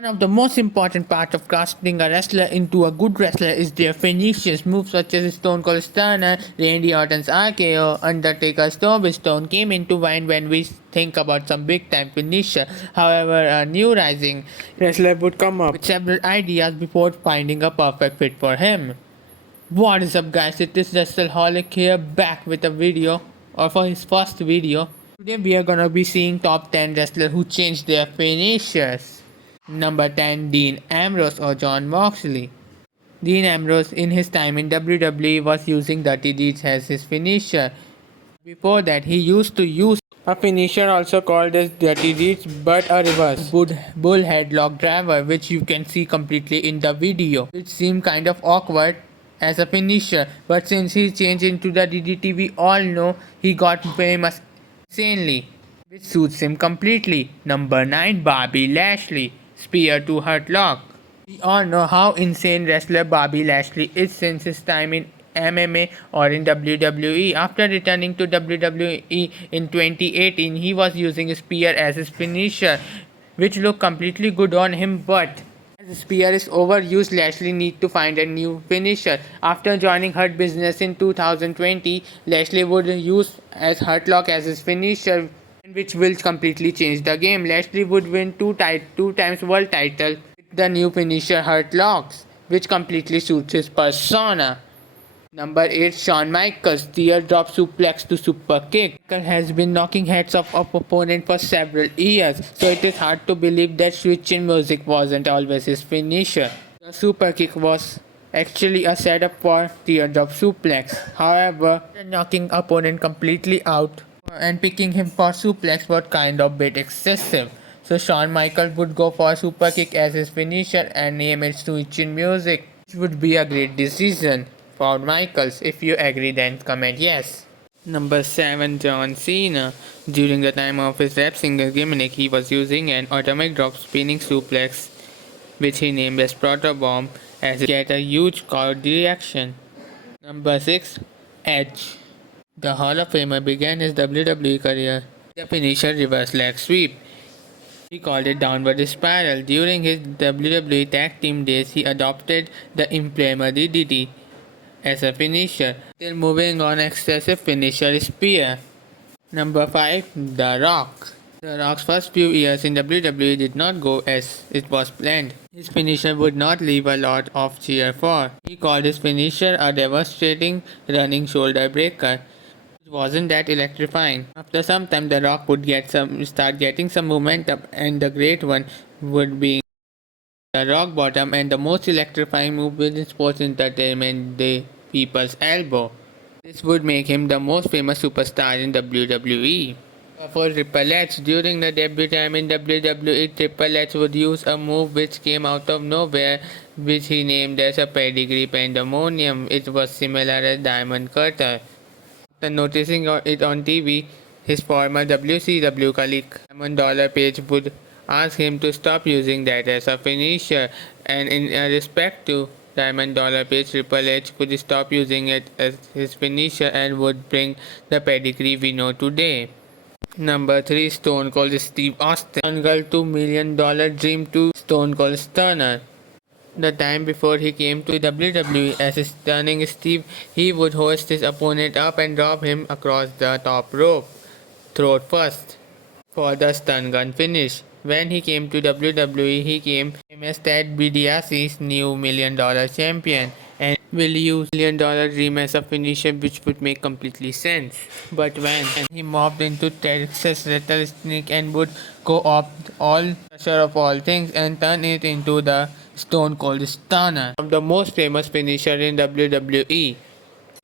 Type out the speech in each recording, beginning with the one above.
One of the most important parts of casting a wrestler into a good wrestler is their finishes. Moves such as Stone Cold Stunner, Randy Orton's RKO, Undertaker's Tombstone came into mind when we think about some big time finisher. However, a new rising wrestler would come up with several ideas before finding a perfect fit for him. What is up, guys? It is WrestleHolic here, back with a video, or for his first video. Today we are gonna be seeing top 10 wrestlers who changed their finishers. Number 10, Dean Ambrose or Jon Moxley. Dean Ambrose in his time in WWE was using Dirty Deeds as his finisher. Before that, he used to use a finisher also called as Dirty Deeds but a reverse bull headlock driver, which you can see completely in the video. It seemed kind of awkward as a finisher, but since he changed into the DDT, we all know he got famous insanely, which suits him completely. Number 9, Bobby Lashley. Spear to Hurt Lock. We all know how insane wrestler Bobby Lashley is since his time in MMA or in WWE. After returning to WWE in 2018, he was using a spear as his finisher, which looked completely good on him, but as the spear is overused, Lashley need to find a new finisher. After joining Hurt Business in 2020, Lashley would use as Hurt Lock as his finisher, which will completely change the game. Lashley would win two times world title with the new finisher Hurt Locks, which completely suits his persona. Number 8, Shawn Michaels, teardrop suplex to super kick. Michael has been knocking heads off opponent for several years, so it is hard to believe that switch in music wasn't always his finisher. The super kick was actually a setup for teardrop suplex. However, knocking opponent completely out and picking him for suplex was kind of bit excessive. So Shawn Michaels would go for super kick as his finisher and name it switch in music, which would be a great decision for Michaels. If you agree, then comment yes. Number 7, John Cena. During the time of his rap singer gimmick, he was using an atomic drop spinning suplex, which he named as Proto Bomb, as it get a huge crowd reaction. Number 6, Edge. The Hall of Famer began his WWE career with the finisher reverse leg sweep. He called it downward spiral. During his WWE tag team days, he adopted the Inflamer DDT as a finisher, still moving on excessive finisher spear. Number 5, The Rock. The Rock's first few years in WWE did not go as it was planned. His finisher would not leave a lot of cheer for. He called his finisher a devastating running shoulder breaker. It wasn't that electrifying. After some time, The Rock would start getting some momentum, and the great one would be the rock bottom, and the most electrifying move within sports entertainment, the people's elbow. This would make him the most famous superstar in WWE. For Triple H, during the debut time in WWE, Triple H would use a move which came out of nowhere, which he named as a pedigree pandemonium. It was similar as Diamond Cutter. After noticing it on TV, his former WCW colleague Diamond Dollar Page would ask him to stop using that as a finisher, and in respect to Diamond Dollar Page, Triple H could stop using it as his finisher and would bring the pedigree we know today. Number 3, Stone Cold Steve Austin. Uncle $2 million dream to Stone Cold Stunner. The time before he came to WWE as a Stunning Steve, he would hoist his opponent up and drop him across the top rope, throat first, for the stun gun finish. When he came to WWE, he came as Ted DiBiase's new $1 million champion and will use $1 million dream as a finisher, which would make completely sense. But when he morphed into Texas Rattlesnake and would go off all pressure of all things and turn it into the Stone Cold Stunner, of the most famous finisher in WWE.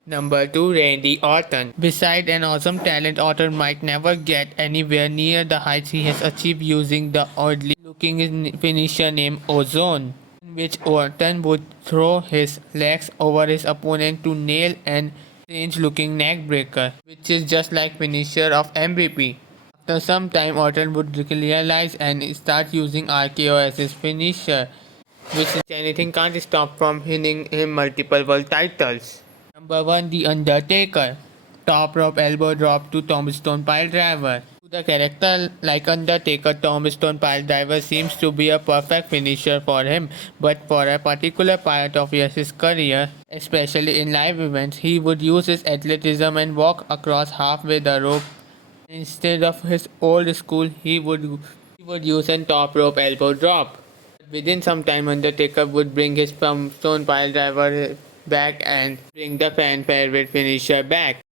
Number 2, Randy Orton. Beside an awesome talent, Orton might never get anywhere near the heights he has achieved using the oddly looking finisher named Ozone, in which Orton would throw his legs over his opponent to nail an strange looking neck breaker, which is just like finisher of MVP. After some time, Orton would realize and start using RKO as his finisher, which anything can't stop from winning him multiple world titles. Number 1, The Undertaker. Top rope elbow drop to tombstone pile driver. The character like Undertaker, Tombstone Piledriver seems to be a perfect finisher for him, but for a particular part of his career, especially in live events, he would use his athleticism and walk across halfway the rope. Instead of his old school, he would use a top rope elbow drop. Within some time, Undertaker would bring his Tombstone Piledriver back and bring the fan favorite finisher back.